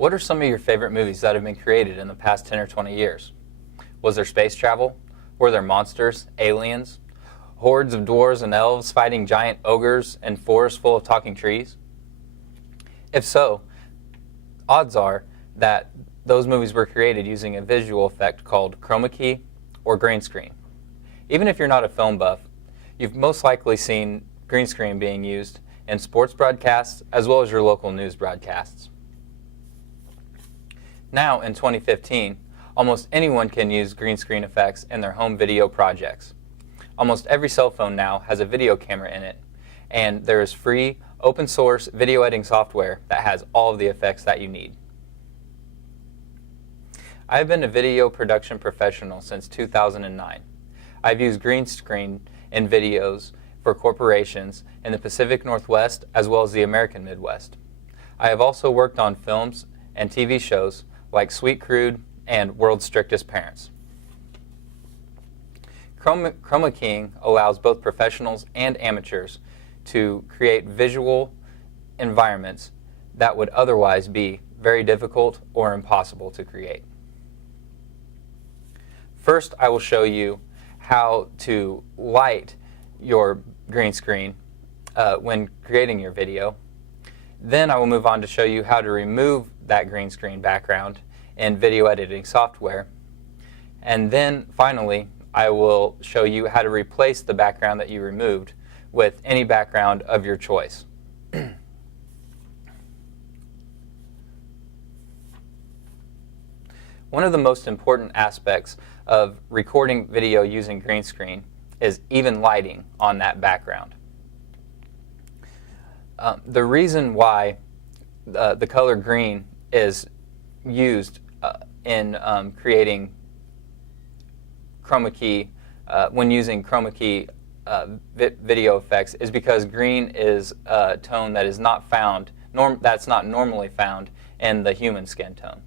What are some of your favorite movies that have been created in the past 10 or 20 years? Was there space travel? Were there monsters, aliens, hordes of dwarves and elves fighting giant ogres in forests full of talking trees? If so, odds are that those movies were created using a visual effect called chroma key or green screen. Even if you're not a film buff, you've most likely seen green screen being used in sports broadcasts as well as your local news broadcasts. Now, in 2015, almost anyone can use green screen effects in their home video projects. Almost every cell phone now has a video camera in it, and there is free, open source video editing software that has all of the effects that you need. I've been a video production professional since 2009. I've used green screen in videos for corporations in the Pacific Northwest as well as the American Midwest. I have also worked on films and TV shows like Sweet Crude and World's Strictest Parents. Chroma keying allows both professionals and amateurs to create visual environments that would otherwise be very difficult or impossible to create. First, I will show you how to light your green screen when creating your video. Then I will move on to show you how to remove that green screen background in video editing software. And then finally, I will show you how to replace the background that you removed with any background of your choice. One of the most important aspects of recording video using green screen is even lighting on that background. The reason why the color green is used in creating chroma key, when using chroma key video effects, is because green is a tone that is not found, that's not normally found in the human skin tone.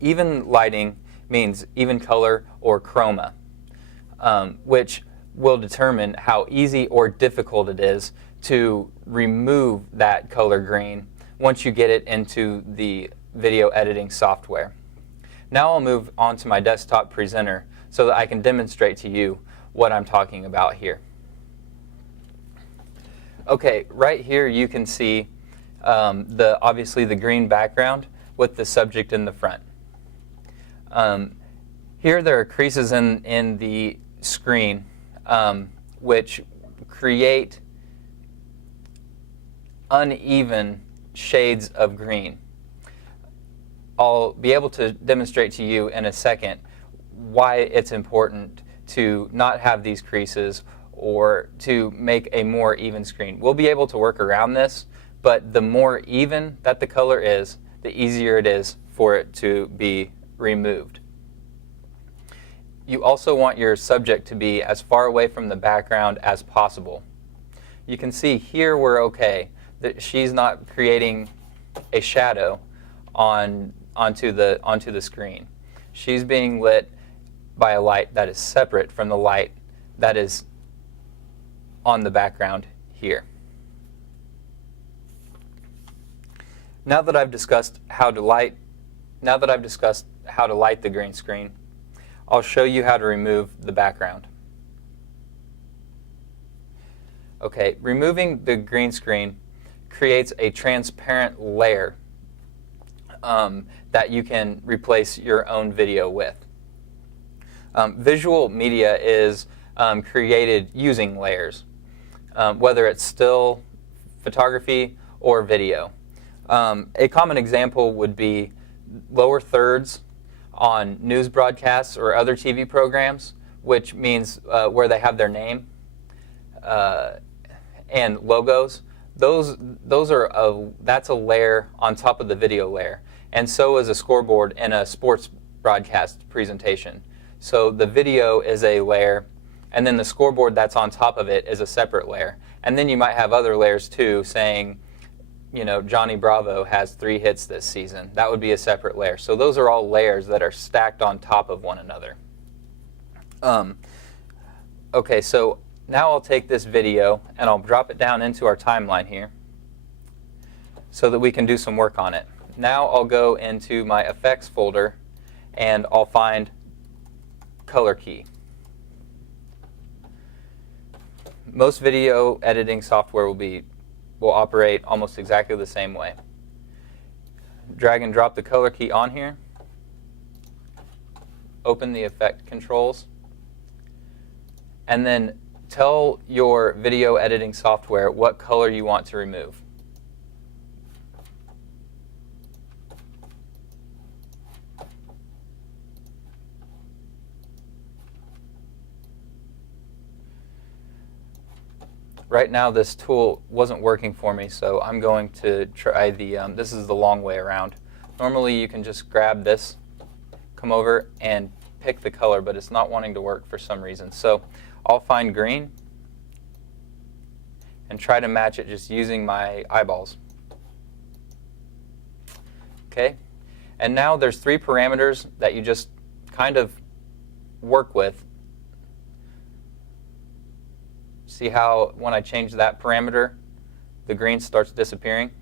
Even lighting means even color or chroma, which will determine how easy or difficult it is to remove that color green once you get it into the video editing software. Now I'll move on to my desktop presenter so that I can demonstrate to you what I'm talking about here. Okay, right here you can see obviously the green background with the subject in the front. Here there are creases in the screen which create uneven shades of green. I'll be able to demonstrate to you in a second why it's important to not have these creases or to make a more even screen. We'll be able to work around this, but the more even that the color is, the easier it is for it to be removed. You also want your subject to be as far away from the background as possible. You can see here we're okay, that she's not creating a shadow onto the screen. She's being lit by a light that is separate from the light that is on the background here. Now that I've discussed how to light the green screen, I'll show you how to remove the background. Okay, removing the green screen creates a transparent layer that you can replace your own video with. Visual media is created using layers, whether it's still photography or video. A common example would be lower thirds on news broadcasts or other TV programs, which means where they have their name and logos. That's a layer on top of the video layer, and so is a scoreboard in a sports broadcast presentation. So the video is a layer, and then the scoreboard that's on top of it is a separate layer. And then you might have other layers too, saying, you know, Johnny Bravo has 3 hits this season. That would be a separate layer. So those are all layers that are stacked on top of one another. Okay, so now I'll take this video and I'll drop it down into our timeline here. so that we can do some work on it. Now I'll go into my effects folder and I'll find color key. Most video editing software will operate almost exactly the same way. Drag and drop the color key on here. Open the effect controls. And then tell your video editing software what color you want to remove. Right now this tool wasn't working for me, so I'm going to try this is the long way around. Normally you can just grab this, come over and pick the color, but it's not wanting to work for some reason. So I'll find green and try to match it just using my eyeballs. Okay, and now there's 3 parameters that you just kind of work with. See how when I change that parameter, the green starts disappearing?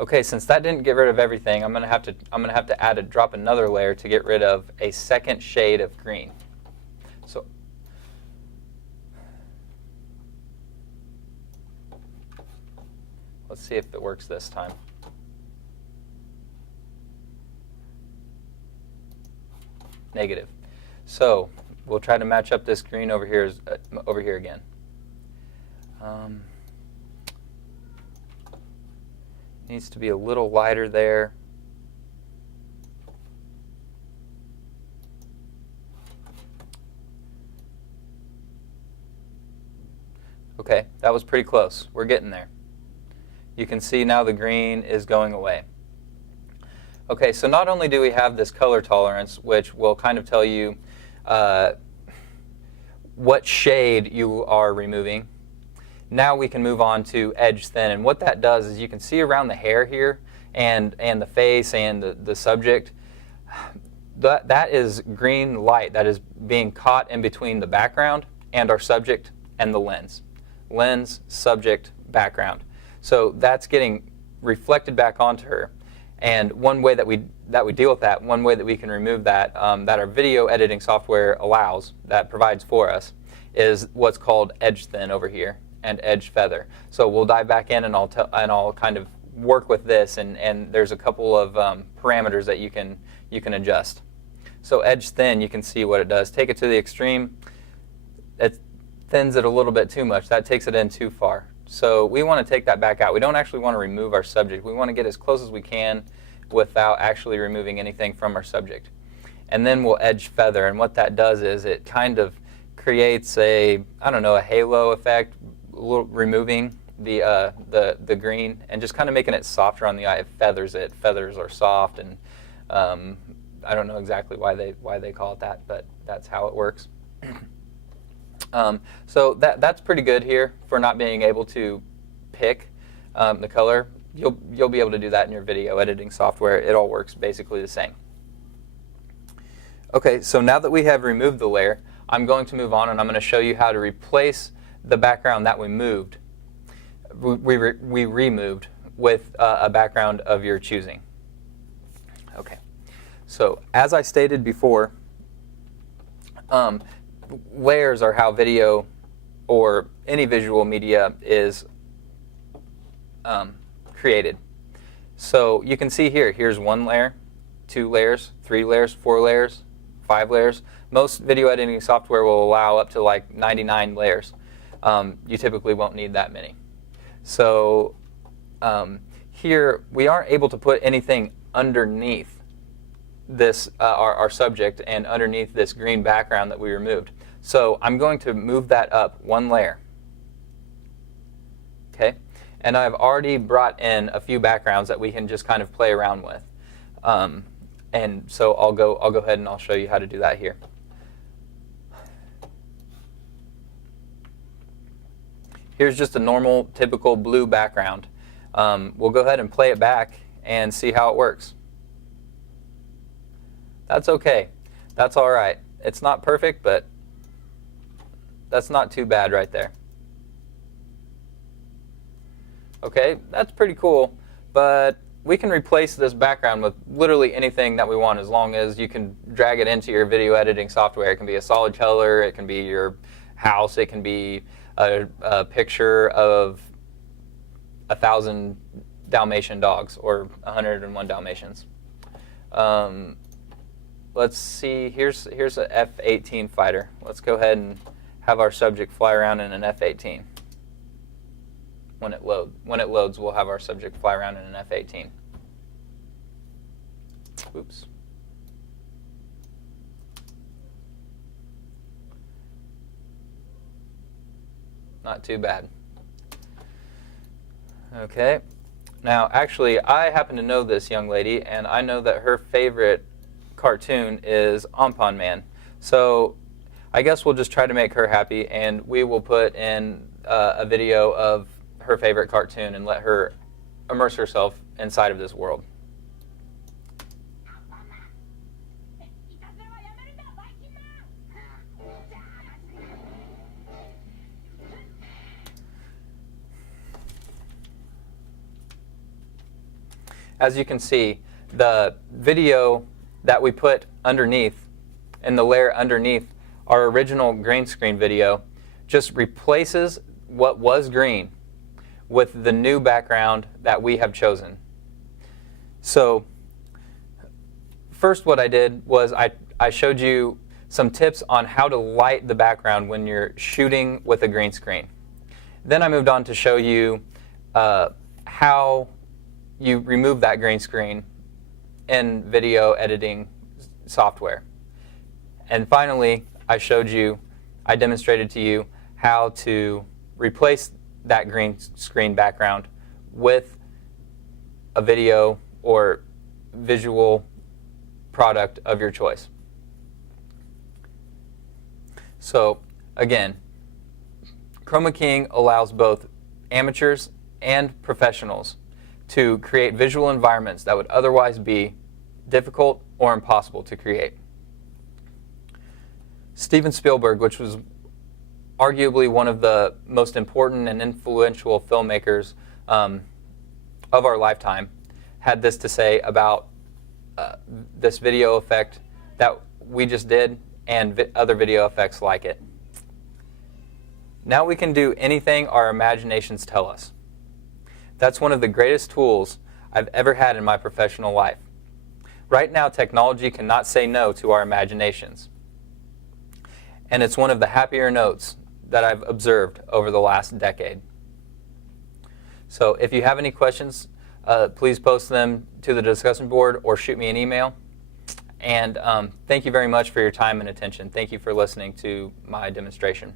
Okay, since that didn't get rid of everything, I'm gonna have to drop another layer to get rid of a second shade of green. So let's see if it works this time. Negative. So we'll try to match up this green over here again. Needs to be a little lighter there. Okay, that was pretty close. We're getting there. You can see now the green is going away. Okay, so not only do we have this color tolerance, which will kind of tell you what shade you are removing, now we can move on to edge thin. And what that does is you can see around the hair here and the face and the subject, that is green light that is being caught in between the background and our subject and the lens. Lens, subject, background. So that's getting reflected back onto her. And one way that we deal with that, one way that we can remove that, that our video editing software allows, that provides for us, is what's called edge thin over here and edge feather. So we'll dive back in and I'll kind of work with this, and there's a couple of parameters that you can adjust. So edge thin, you can see what it does. Take it to the extreme. It thins it a little bit too much. That takes it in too far. So we want to take that back out. We don't actually want to remove our subject. We want to get as close as we can without actually removing anything from our subject. And then we'll edge feather, and what that does is it kind of creates a halo effect, removing the green and just kind of making it softer on the eye. It feathers it. Feathers are soft, and I don't know exactly why they call it that, but that's how it works. So that's pretty good here for not being able to pick the color. You'll be able to do that in your video editing software. It all works basically the same. Okay, so now that we have removed the layer, I'm going to move on and I'm going to show you how to replace the background that we moved. We removed with a background of your choosing. Okay, so as I stated before, layers are how video or any visual media is created. So you can see here's 1 layer, 2 layers, 3 layers, 4 layers, 5 layers. Most video editing software will allow up to like 99 layers. You typically won't need that many. So here we aren't able to put anything underneath this our subject and underneath this green background that we removed. So I'm going to move that up 1 layer. Okay, and I've already brought in a few backgrounds that we can just kind of play around with. And so I'll go ahead and I'll show you how to do that here. Here's just a normal, typical blue background. We'll go ahead and play it back and see how it works. That's okay. That's all right. It's not perfect, but That's not too bad right there. Okay, that's pretty cool, but we can replace this background with literally anything that we want as long as you can drag it into your video editing software. It can be a solid color, it can be your house, it can be a picture of 1,000 Dalmatian dogs or 101 Dalmatians. Let's see, here's an F-18 fighter. Let's go ahead and have our subject fly around in an F-18. When it loads, we'll have our subject fly around in an F-18. Oops. Not too bad. Okay. Now, actually, I happen to know this young lady, and I know that her favorite cartoon is Ampon Man. So I guess we'll just try to make her happy, and we will put in a video of her favorite cartoon and let her immerse herself inside of this world. As you can see, the video that we put underneath, in the layer underneath our original green screen video, just replaces what was green with the new background that we have chosen. So first what I did was I showed you some tips on how to light the background when you're shooting with a green screen. Then I moved on to show you how you remove that green screen in video editing software. And finally, I demonstrated to you how to replace that green screen background with a video or visual product of your choice. So again, Chroma Keying allows both amateurs and professionals to create visual environments that would otherwise be difficult or impossible to create. Steven Spielberg, which was arguably one of the most important and influential filmmakers of our lifetime, had this to say about this video effect that we just did and other video effects like it. Now we can do anything our imaginations tell us. That's one of the greatest tools I've ever had in my professional life. Right now, technology cannot say no to our imaginations. And it's one of the happier notes that I've observed over the last decade. So if you have any questions, please post them to the discussion board or shoot me an email. And thank you very much for your time and attention. Thank you for listening to my demonstration.